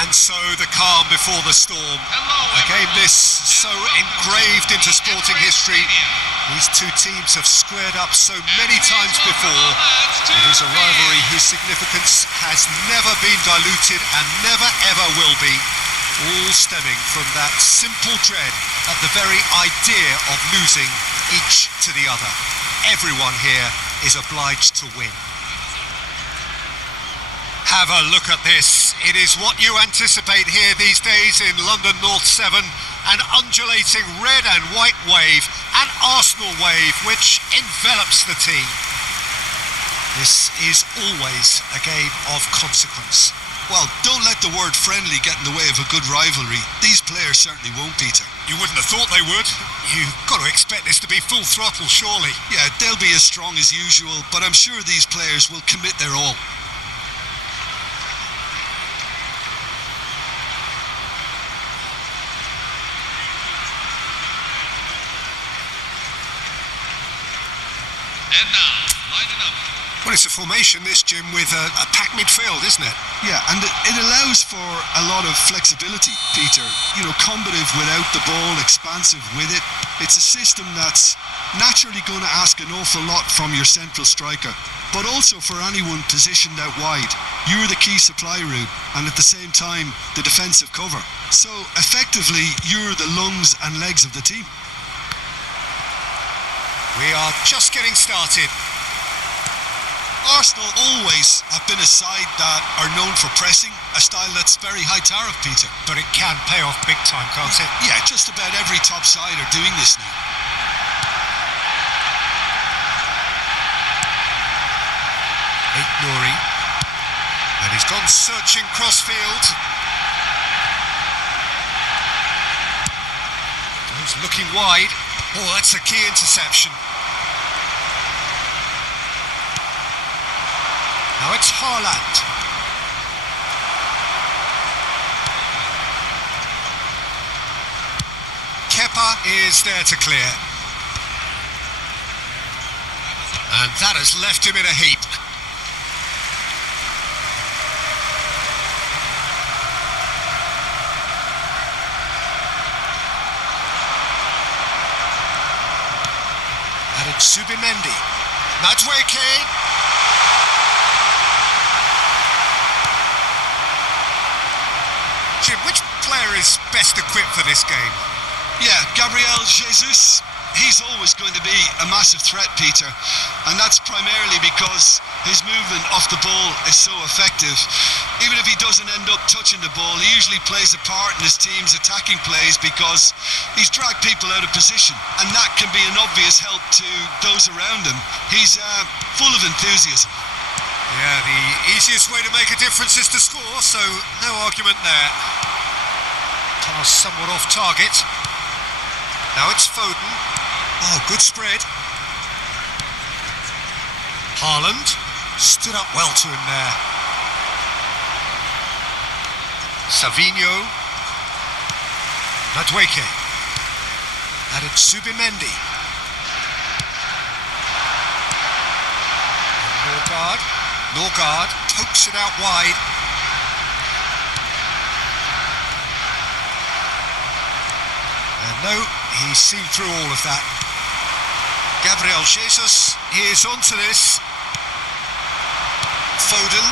And so the calm before the storm. A game this so engraved into sporting history. These two teams have squared up so many times before. It is a rivalry whose significance has never been diluted and never ever will be. All stemming from that simple dread at the very idea of losing each to the other. Everyone here is obliged to win. Have a look at this. It is what you anticipate here these days in London North 7. An undulating red and white wave, an Arsenal wave which envelops the team. This is always a game of consequence. Well, don't let the word friendly get in the way of a good rivalry. These players certainly won't, Peter. You wouldn't have thought they would. You've got to expect this to be full throttle, surely. Yeah, they'll be as strong as usual, but I'm sure these players will commit their all. And now, lining up. Well, it's a formation, this, Jim, with a packed midfield, isn't it? Yeah, and it allows for a lot of flexibility, Peter. You know, combative without the ball, expansive with it. It's a system that's naturally going to ask an awful lot from your central striker, but also for anyone positioned out wide. You're the key supply route, and at the same time, the defensive cover. So, effectively, you're the lungs and legs of the team. We are just getting started. Arsenal always have been a side that are known for pressing, a style that's very high tariff, Peter. But it can pay off big time, can't it? Yeah, just about every top side are doing this now. Nouri. And he's gone searching crossfield. He's looking wide. Oh, that's a key interception. Now it's Haaland. Kepa is there to clear. And that has left him in a heap. And it's Subimendi. Madueke. Jim, which player is best equipped for this game? Yeah, Gabriel Jesus. He's always going to be a massive threat, Peter. And that's primarily because his movement off the ball is so effective. Even if he doesn't end up touching the ball, he usually plays a part in his team's attacking plays because he's dragged people out of position. And that can be an obvious help to those around him. He's full of enthusiasm. Yeah, the easiest way to make a difference is to score, so no argument there. Pass somewhat off target. Now it's Foden. Oh, good spread. Haaland stood up well to him there. Savinho. Madueke. And it's Subimendi. Norgard pokes it out wide. And no, he's seen through all of that. Gabriel Jesus is onto this. Foden.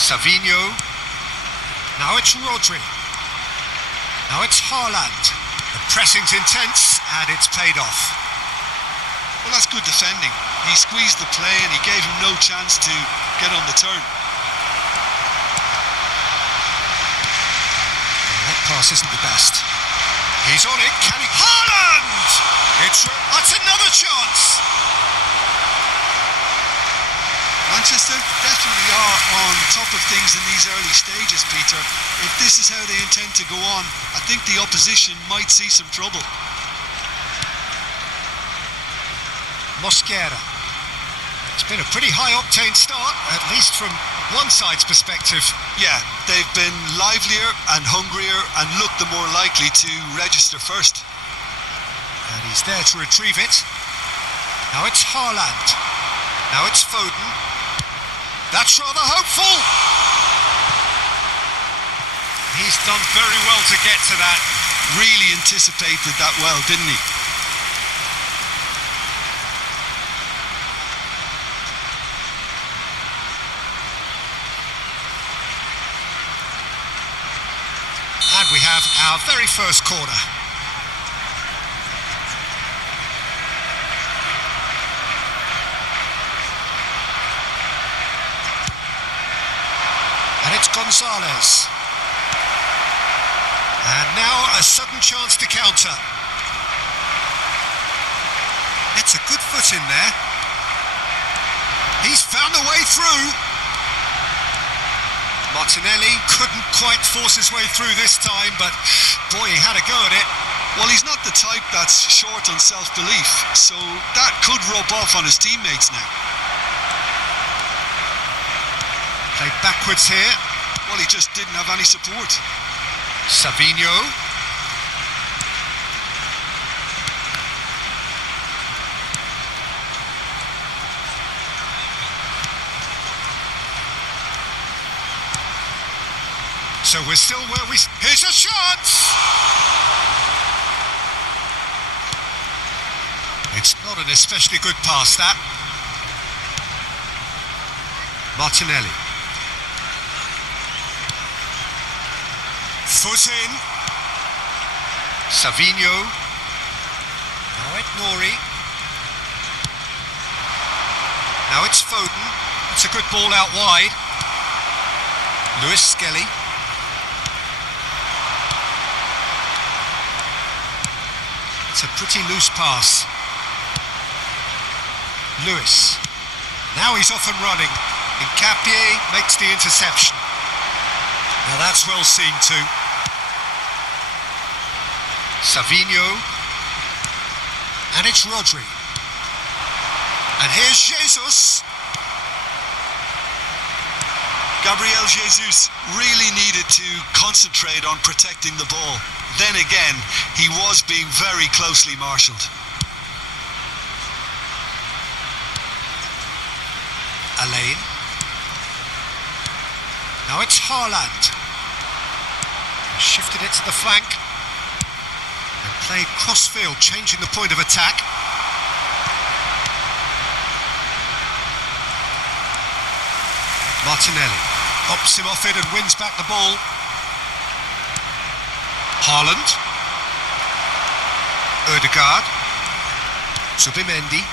Savinho. Now it's Rodri. Now it's Haaland. The pressing's intense and it's paid off. Well, that's good defending. He squeezed the play and he gave him no chance to get on the turn. That pass isn't the best. He's on it. Can he? Haaland! That's another chance. Manchester definitely are on top of things in these early stages, Peter. If this is how they intend to go on, I think the opposition might see some trouble. Mosquera. It's been a pretty high-octane start, at least from one side's perspective. Yeah, they've been livelier and hungrier and looked the more likely to register first. And he's there to retrieve it. Now it's Haaland. Now it's Foden. That's rather hopeful. He's done very well to get to that. Really anticipated that well, didn't he? And we have our very first corner. And it's Gonzalez. And now a sudden chance to counter. It's a good foot in there. He's found a way through. Martinelli couldn't quite force his way through this time, but boy, he had a go at it. Well, he's not the type that's short on self-belief, so that could rub off on his teammates now. Played backwards here. Well, he just didn't have any support. Savinho. So we're still where we... Here's a shot! It's not an especially good pass, that. Martinelli. Foot in. Savinho. Now it's Nori. Now it's Foden. That's a good ball out wide. Lewis Skelly. It's a pretty loose pass. Lewis. Now he's off and running. Nkapie makes the interception. Now that's well seen too. Savinho. And it's Rodri. And here's Jesus. Gabriel Jesus really needed to concentrate on protecting the ball. Then again, he was being very closely marshalled. Alain. Now it's Haaland. He shifted it to the flank and played cross-field, changing the point of attack. Martinelli hops him off it and wins back the ball. Haaland. Ødegaard. Zubimendi.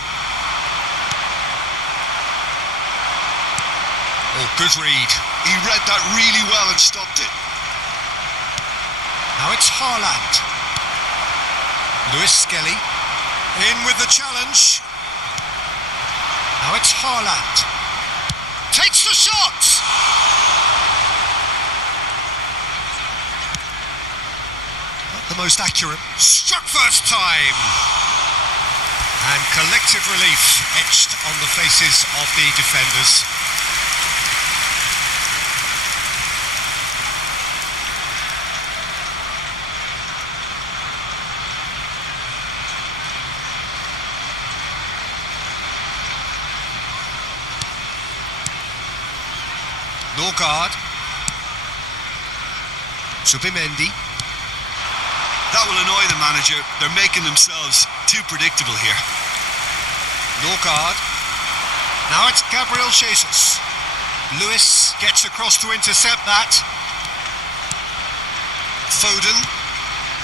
Oh, good read. He read that really well and stopped it. Now it's Haaland. Lewis Skelly. In with the challenge. Now it's Haaland. Takes the shot! Not the most accurate. Struck first time! And collective relief etched on the faces of the defenders. Norgard. Zubimendi. That will annoy the manager. They're making themselves too predictable here. Norgard. Now it's Gabriel Jesus. Lewis gets across to intercept that. Foden.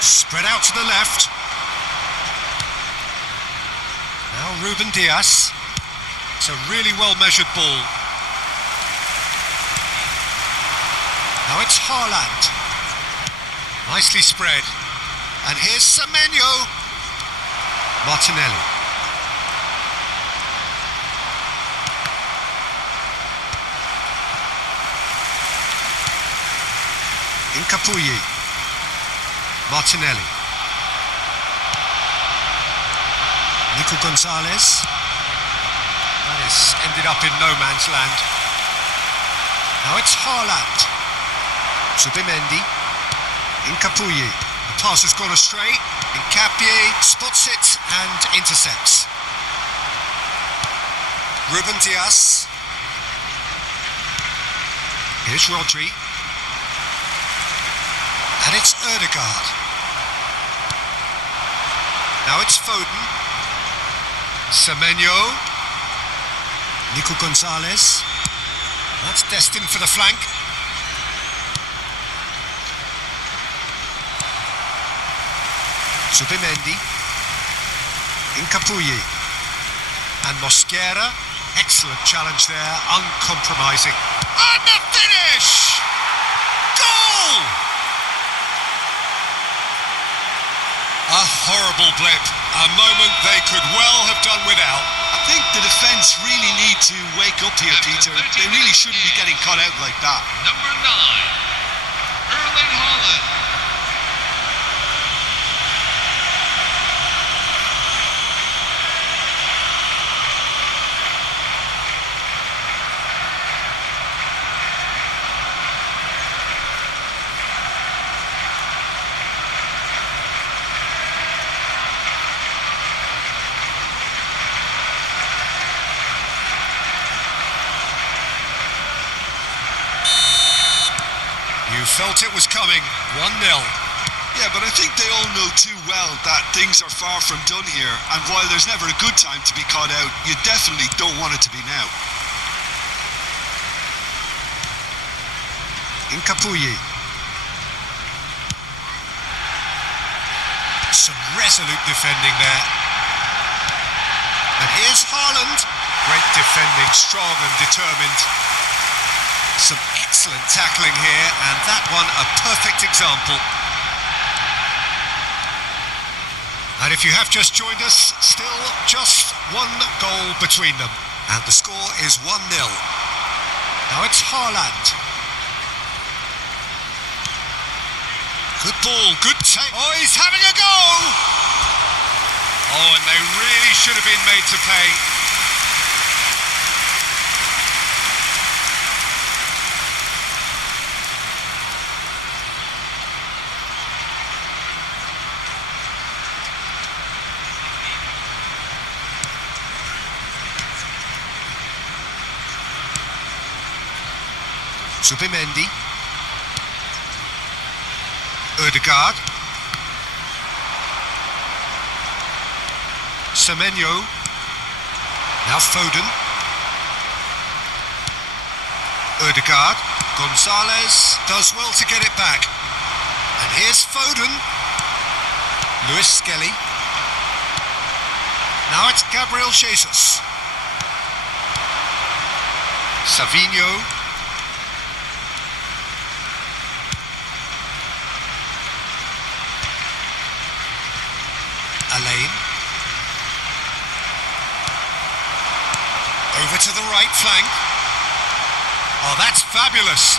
Spread out to the left. Now Ruben Dias. It's a really well measured ball. Now it's Haaland. Nicely spread. And here's Semenyo. Martinelli. Nkapie. Martinelli. Nico Gonzalez. That has ended up in no man's land. Now it's Haaland. Zubimendi. Nkapie. The pass has gone astray. Nkapie spots it and intercepts. Ruben Dias. Here's Rodri. Ødegaard. Now it's Foden. Semenyo. Nico Gonzalez. That's destined for the flank. Zubimendi. Incapuyi. And Mosquera. Excellent challenge there, uncompromising. And the finish! Goal! A horrible blip. A moment they could well have done without. I think the defence really need to wake up here, Peter. They really shouldn't be getting caught out like that. Number 9, Erling Haaland. You felt it was coming, 1-0. Yeah, but I think they all know too well that things are far from done here, and while there's never a good time to be caught out, you definitely don't want it to be now. Incapuyi. Some resolute defending there. And here's Haaland. Great defending, strong and determined. Some excellent tackling here, and that one a perfect example. And if you have just joined us, still just one goal between them. And the score is 1-0. Now it's Haaland. Good ball, good take. Oh, he's having a go! Oh, and they really should have been made to pay. Zubimendi. Ødegaard. Semenyo. Now Foden. Ødegaard. Gonzalez does well to get it back. And here's Foden. Luis Skelly. Now it's Gabriel Jesus. Savinho. Alain. Over to the right flank. Oh, that's fabulous.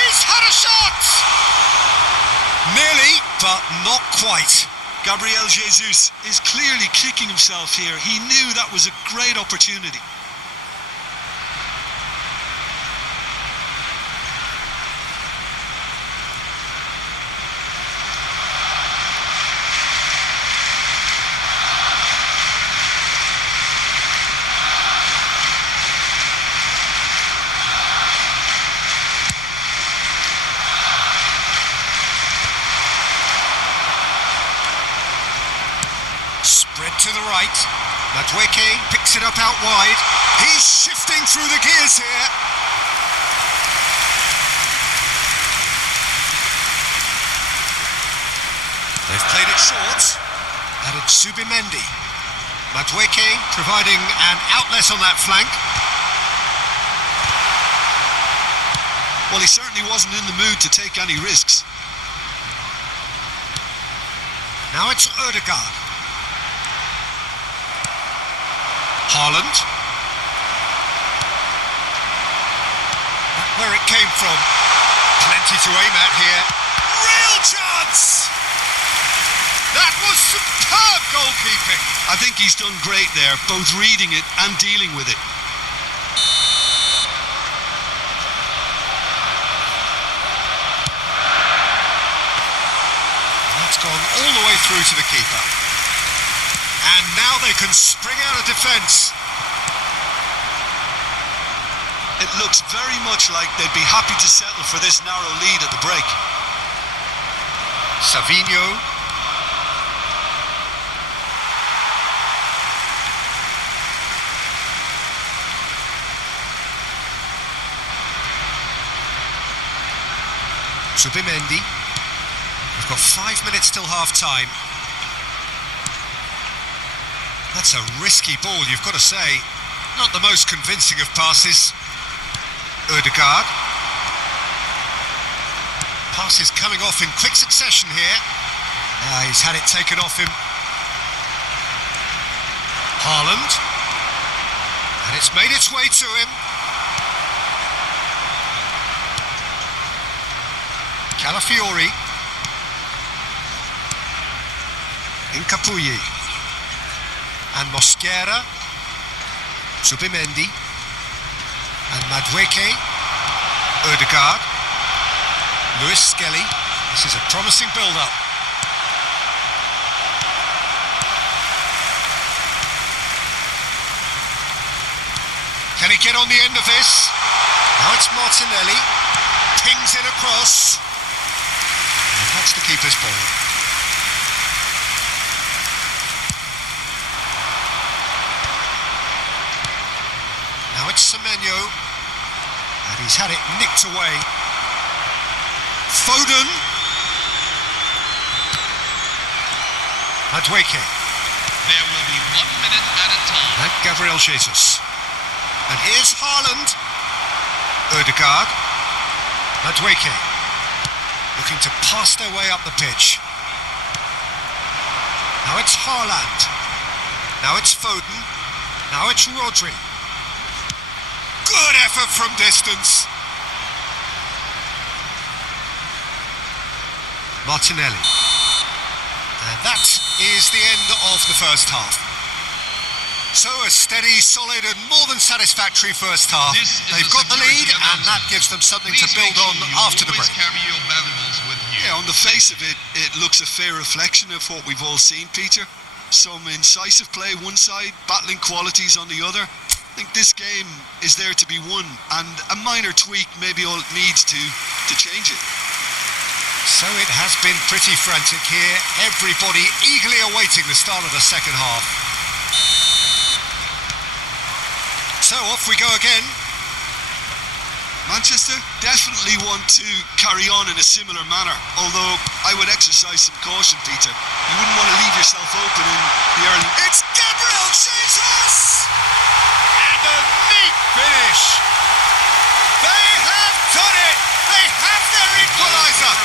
He's had a shot! Nearly, but not quite. Gabriel Jesus is clearly kicking himself here. He knew that was a great opportunity. Spread to the right. Madueke picks it up out wide. He's shifting through the gears here. They've played it short. And it's Zubimendi. Madueke providing an outlet on that flank. Well, he certainly wasn't in the mood to take any risks. Now it's Ødegaard. Haaland. Where it came from. Plenty to aim at here. Real chance! That was superb goalkeeping. I think he's done great there, both reading it and dealing with it. That's gone all the way through to the keeper. And now they can spring out of defence. It looks very much like they'd be happy to settle for this narrow lead at the break. Savinho. Zubimendi. We've got 5 minutes till half-time. That's a risky ball, you've got to say. Not the most convincing of passes. Ødegaard. Passes coming off in quick succession here. He's had it taken off him. Haaland. And it's made its way to him. Calafiori. Incapuyi. And Mosquera. Zubimendi. And Madueke. Ødegaard. Lewis Skelly. This is a promising build-up. Can he get on the end of this? Now it's Martinelli. Pings it across. And that's the keeper's ball. Now it's Semenyo. And he's had it nicked away. Foden. Madueke. There will be 1 minute at a time. And Gabriel Jesus. And here's Haaland. Ødegaard. Madueke. Looking to pass their way up the pitch. Now it's Haaland. Now it's Foden. Now it's Rodri. Good effort from distance. Martinelli. And that is the end of the first half. So a steady, solid and more than satisfactory first half. They've got the lead and that gives them something to build on after the break. Carry your valuables with you. Yeah, on the face of it, it looks a fair reflection of what we've all seen, Peter. Some incisive play one side, battling qualities on the other. I think this game is there to be won, and a minor tweak maybe all it needs to change it. So it has been pretty frantic here. Everybody eagerly awaiting the start of the second half. So off we go again. Manchester definitely want to carry on in a similar manner, although I would exercise some caution, Peter. You wouldn't want to leave yourself open in the early... It's Gabriel Jesus! And a neat finish! They have done it! They have their equalizer!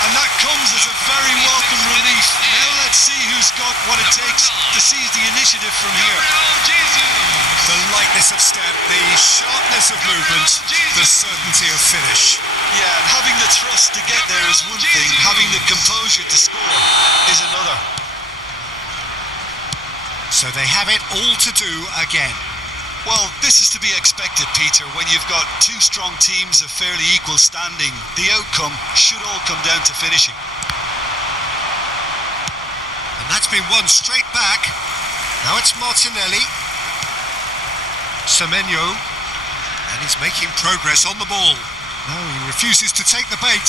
And that comes as a very welcome relief. Now let's see who's got what it takes to seize the initiative from here. The lightness of step, the sharpness of movement, the certainty of finish. Yeah, and having the trust to get there is one thing, having the composure to score is another. So they have it all to do again. Well, this is to be expected, Peter. When you've got two strong teams of fairly equal standing, the outcome should all come down to finishing. And that's been won straight back. Now it's Martinelli. Semenyo. And he's making progress on the ball. No, he refuses to take the bait.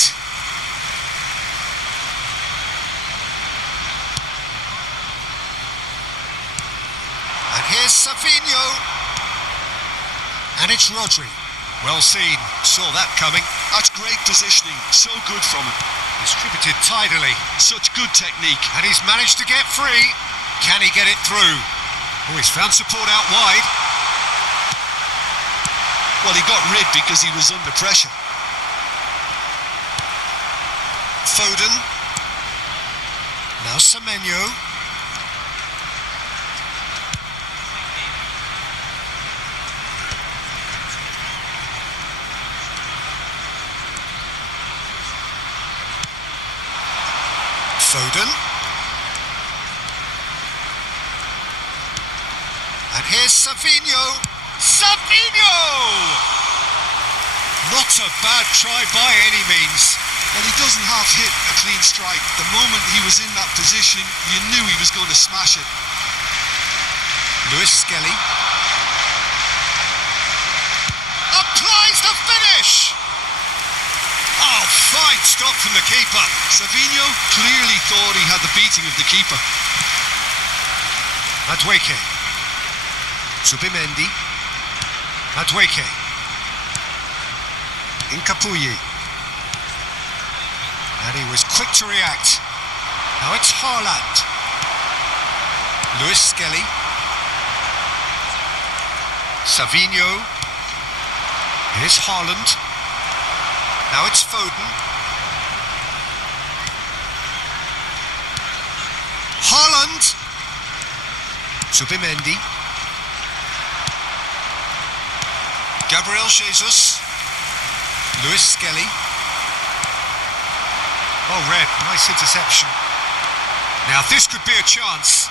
And here's Savinho. And it's Rodri. Well seen, saw that coming. That's great positioning, so good from him. Distributed tidily. Such good technique. And he's managed to get free. Can he get it through? Oh, he's found support out wide. Well, he got rid because he was under pressure. Foden. Now Semenyo. Foden. And here's Savinho. Savinho! Not a bad try by any means. Well, he doesn't half hit a clean strike. The moment he was in that position, you knew he was going to smash it. Lewis Skelly. Applies the finish! Oh, fine stop from the keeper. Savinho clearly thought he had the beating of the keeper. Madueke. Subimendi. Madueke. Incapuyi. And he was quick to react. Now it's Haaland. Lewis Skelly. Savinho. Here's Haaland. Now it's Foden. Haaland. Subimendi. Gabriel Jesus. Lewis Skelly. Oh, red. Nice interception. Now this could be a chance.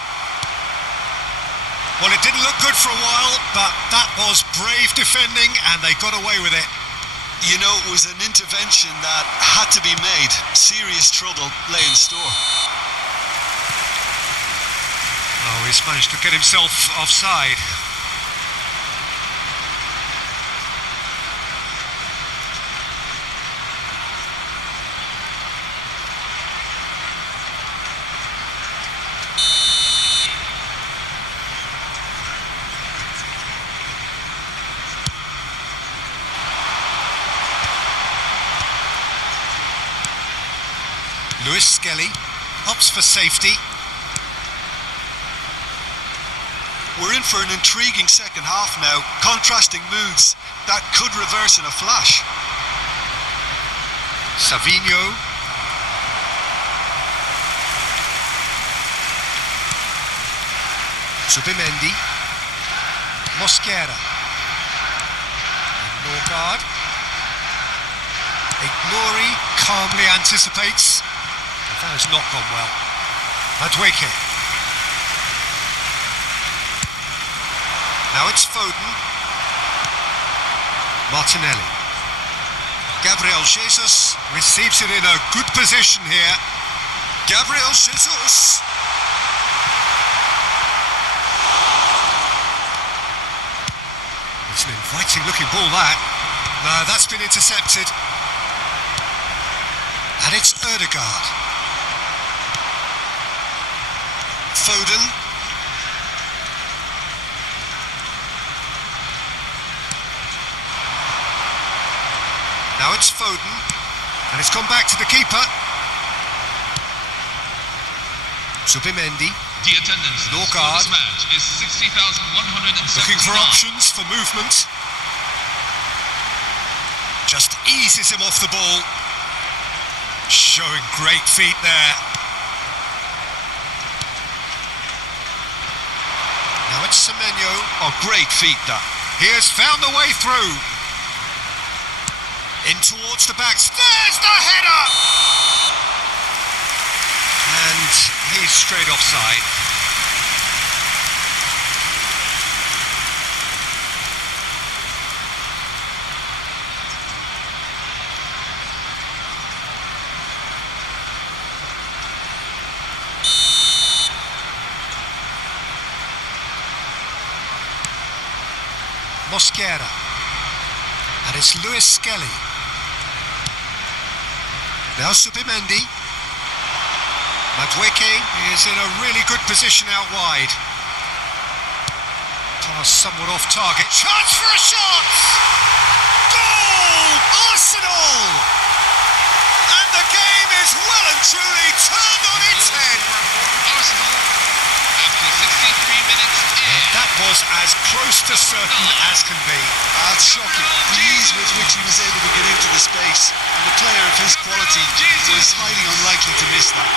Well, it didn't look good for a while, but that was brave defending and they got away with it. You know, it was an intervention that had to be made. Serious trouble lay in store. Oh, he's managed to get himself offside. Lewis Skelly opts for safety. We're in for an intriguing second half now. Contrasting moods that could reverse in a flash. Savinho. Subimendi. Mosquera. Norgard. Ignori calmly anticipates. But that has not gone well. Madueke. Now it's Foden. Martinelli. Gabriel Jesus receives it in a good position here. Gabriel Jesus. It's an inviting looking ball, that. No, that's been intercepted. And it's Ødegaard. Foden. Now it's Foden. And it's gone back to the keeper. Subimendi. The attendance for Norgard. this match is 60,179. Looking for options for movement. Just eases him off the ball. Showing great feet there. Now it's Semenyo. Oh, great feet that. He has found the way through. In towards the back. There's the header! And he's straight offside. Mosquera. And it's Lewis Skelly. Now Subimendi. Madueke is in a really good position out wide. Pass somewhat off target. Chance for a shot! Goal! Arsenal! And the game is well and truly turned on its head. Arsenal, after 63 minutes in. That was as close to certain as can be. That's shocking. The ease with which he was able to get into the space, and the player of his quality was highly unlikely to miss that.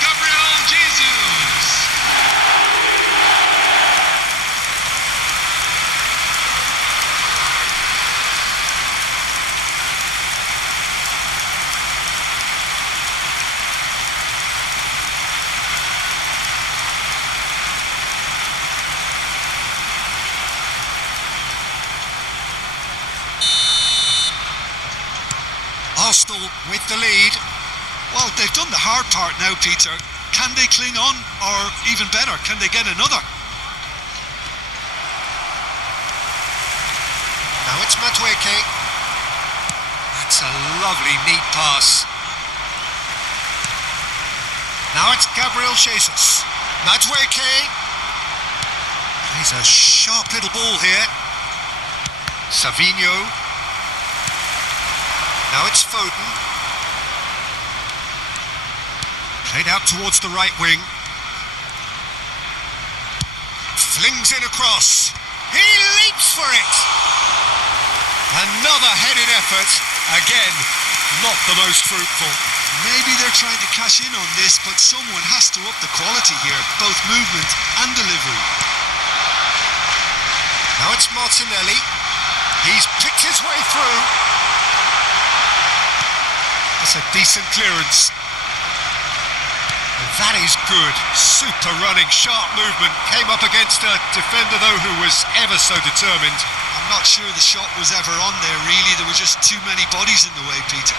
Gabriel Jesus. Arsenal with the lead. Well, they've done the hard part now, Peter. Can they cling on, or even better, can they get another? Now it's Madueke. That's a lovely, neat pass. Now it's Gabriel Jesus. Madueke. Plays a sharp little ball here. Savinho. Now it's Foden. Played out towards the right wing. Flings in across. He leaps for it. Another headed effort. Again, not the most fruitful. Maybe they're trying to cash in on this, but someone has to up the quality here, both movement and delivery. Now it's Martinelli. He's picked his way through. That's a decent clearance. And that is good. Super running, sharp movement. Came up against a defender, though, who was ever so determined. I'm not sure the shot was ever on there, really. There were just too many bodies in the way, Peter.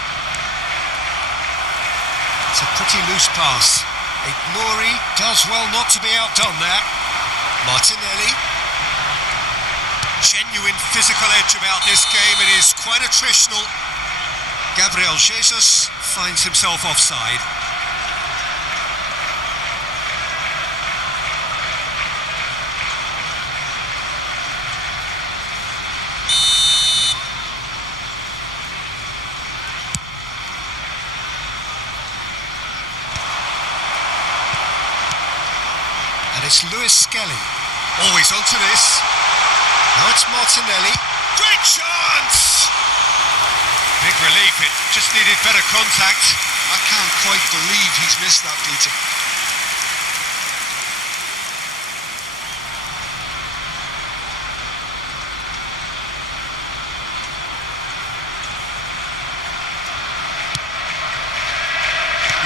It's a pretty loose pass. Ignori does well not to be outdone there. Martinelli. Genuine physical edge about this game. It is quite attritional. Gabriel Jesus finds himself offside. And it's Lewis Skelly. Always onto this. Now it's Martinelli. Great chance! Big relief, it just needed better contact. I can't quite believe he's missed that, Peter.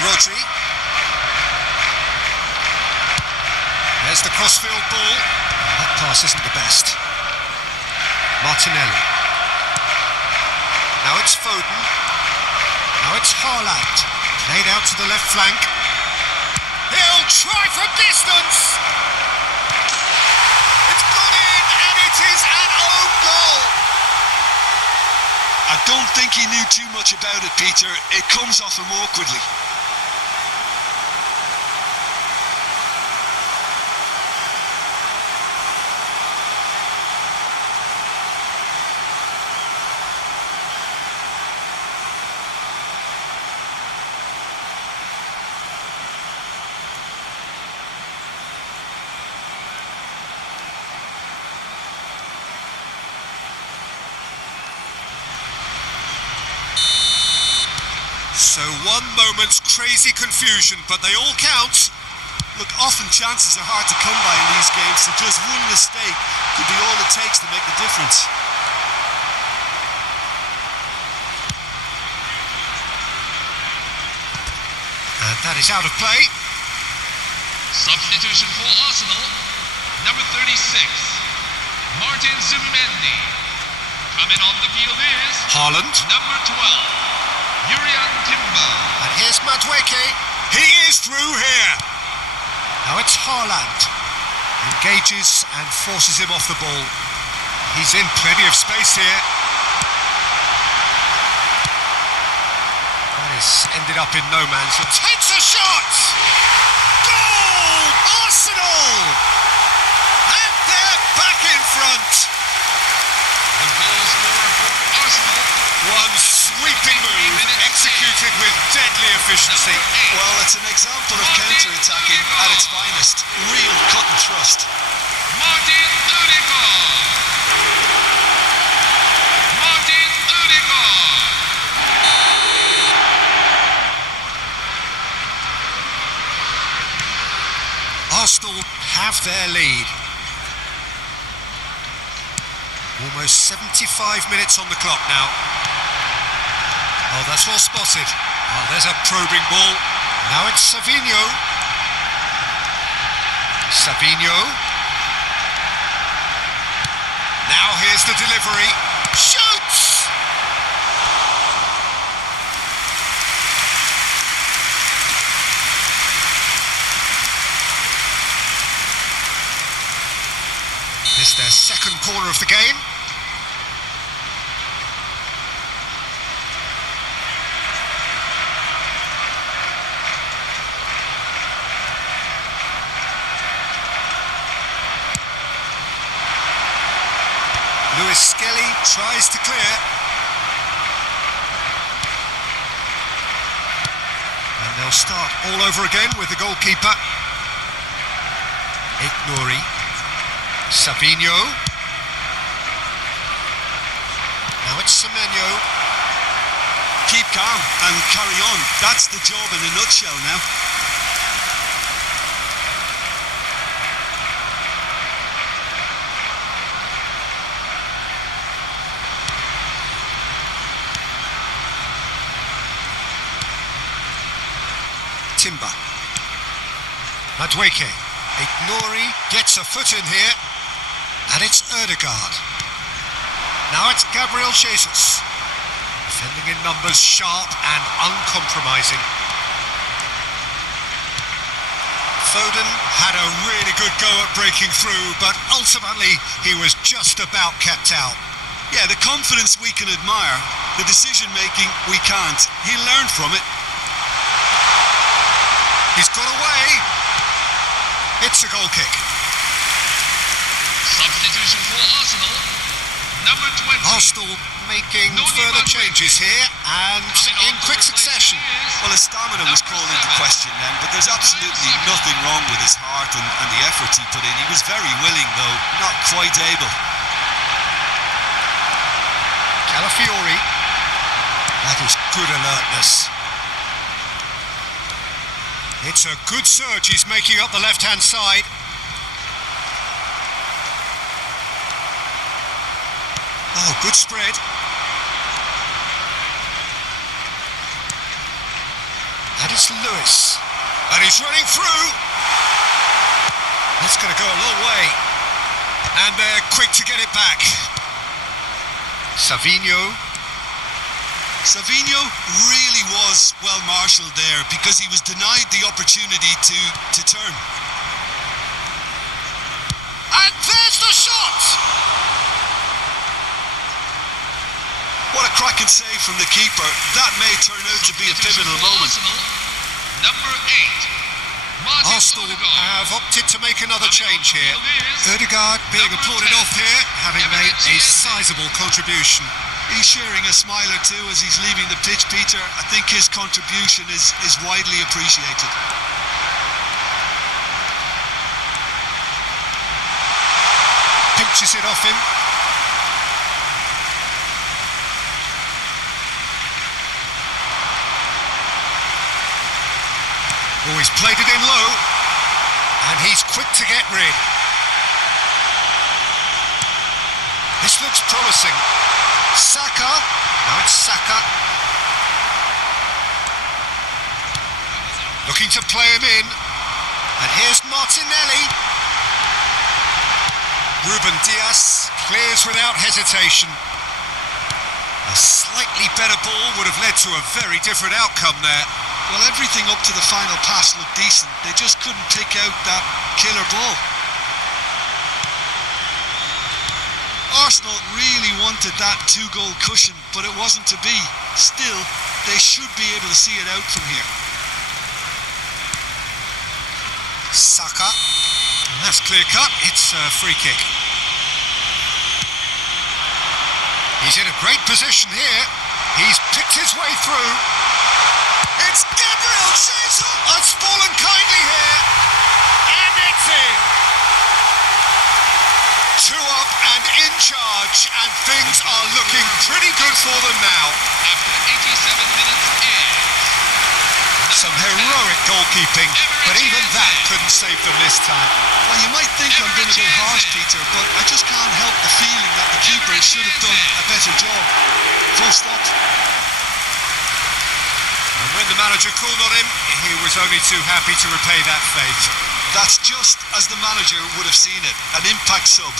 Rodri. There's the crossfield ball. That pass isn't the best. Martinelli. Now it's Foden. Now it's Haaland. Played out to the left flank. He'll try from distance. It's gone in, and it is an own goal. I don't think he knew too much about it, Peter. It comes off him awkwardly. So one moment's crazy confusion, but they all count. Look, often chances are hard to come by in these games, so just one mistake could be all it takes to make the difference. And that is out of play. Substitution for Arsenal, number 36, Martin Zubimendi. Coming on the field is Haaland. number 12. Urian Timber. And here's Madueke. He is through here. Now it's Haaland. Engages and forces him off the ball. He's in plenty of space here. That has ended up in no man's land. Takes a shot! Goal! Arsenal! And they're back in front. The goal scorer for Arsenal. One sweeping move, executed with deadly efficiency. Well, it's an example of counter-attacking at its finest. Real cut and thrust. Martin Odegaard. Martin Odegaard. Arsenal have their lead. Almost 75 minutes on the clock now. Oh, that's well spotted. Oh, there's a probing ball. Now it's Savinho. Savinho. Now here's the delivery. Shoots! This is their second corner of the game. Luis Skelly tries to clear. And they'll start all over again with the goalkeeper. Ignori. Savinho. Now it's Semenyo. Keep calm and carry on. That's the job in a nutshell now. Timber. Madueke. Ignori gets a foot in here. And it's Ødegaard. Now it's Gabriel Jesus. Defending in numbers, sharp and uncompromising. Foden had a really good go at breaking through, but ultimately he was just about kept out. Yeah, the confidence we can admire, the decision-making we can't. He learned from it. He's got away. It's a goal kick. Substitution for Arsenal. Number 20. Arsenal making further changes here and in quick succession. Well, his stamina was called into question then, but there's absolutely nothing wrong with his heart and the effort he put in. He was very willing, though, not quite able. Calafiori. That is good alertness. It's a good surge he's making up the left-hand side. Oh, good spread. And it's Lewis. And he's running through. That's going to go a long way. And they're quick to get it back. Savinho. Savinho really was well marshalled there because he was denied the opportunity to turn. And there's the shot! What a cracking save from the keeper. That may turn out to be a pivotal moment. Number 8. Arsenal have opted to make another change here. Ødegaard being applauded off here, having made a sizable contribution. He's sharing a smile or two as he's leaving the pitch, Peter. I think his contribution is widely appreciated. Pinches it off him. Oh, he's played it in low. And he's quick to get rid. This looks promising. Saka. Now it's Saka. Looking to play him in. And here's Martinelli. Ruben Dias clears without hesitation. A slightly better ball would have led to a very different outcome there. Well, everything up to the final pass looked decent. They just couldn't pick out that killer ball. Arsenal really wanted that 2-goal cushion, but it wasn't to be. Still, they should be able to see it out from here. Saka. That's clear cut. It's a free kick. He's in a great position here. He's picked his way through. It's Gabriel Jesus. That's fallen kindly here. And it's in. 2 up and in charge, and things are looking pretty good for them now. After 87 minutes in. Some heroic goalkeeping, but even that couldn't save them this time. Well, you might think I'm being a bit harsh, Peter, but I just can't help the feeling that the keeper should have done a better job. Full stop. And when the manager called on him, he was only too happy to repay that fate. That's just as the manager would have seen it, an impact sub.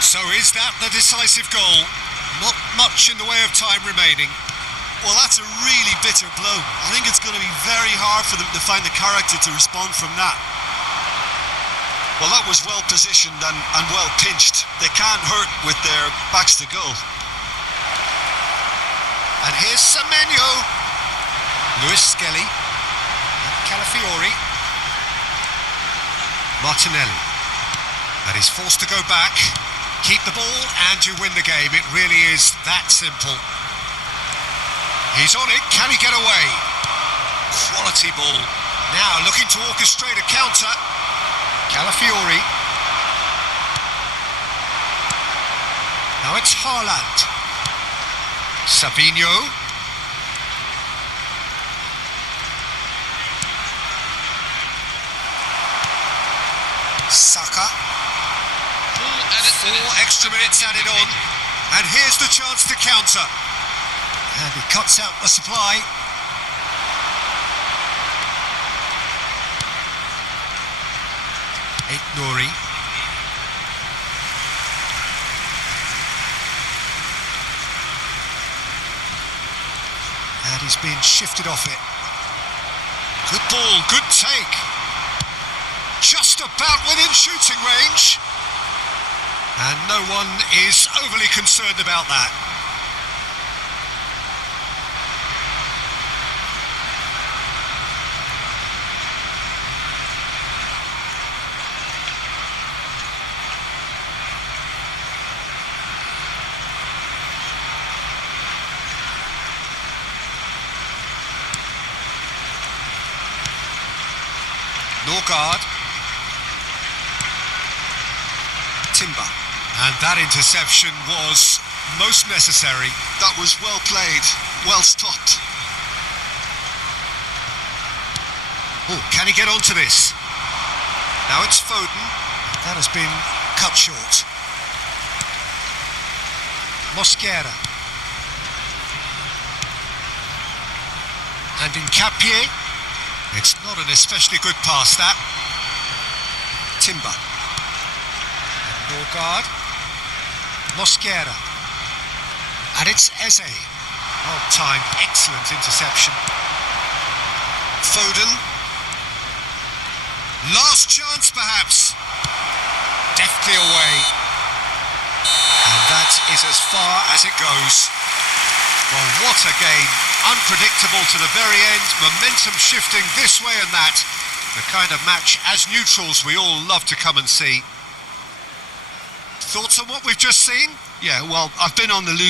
So is that the decisive goal? Not much in the way of time remaining. Well, that's a really bitter blow. I think it's going to be very hard for them to find the character to respond from that. Well, that was well positioned and well pinched. They can't hurt with their backs to goal. And here's Semenyo. Luis Skelly. Calafiori. Martinelli. And he's forced to go back. Keep the ball and you win the game. It really is that simple. He's on it. Can he get away? Quality ball. Now looking to orchestrate a counter. Calafiori. Now it's Haaland. Savinho. Saka. 4 extra minutes added on. And here's the chance to counter. And he cuts out the supply. Nouri. And he's been shifted off it. Good ball, good take. Just about within shooting range. And no one is overly concerned about that. Norgard. Timber. And that interception was most necessary. That was well played, well stopped. Oh, can he get onto this? Now it's Foden. That has been cut short. Mosquera. And Nkapie. It's not an especially good pass, that. Timber. Norgard. Mosquera. And it's Eze. Well timed, excellent interception. Foden. Last chance, perhaps. Deftly away. And that is as far as it goes. Well, what a game. Unpredictable to the very end, momentum shifting this way and that. The kind of match, as neutrals, we all love to come and see. Thoughts on what we've just seen? Yeah, well, I've been on the losing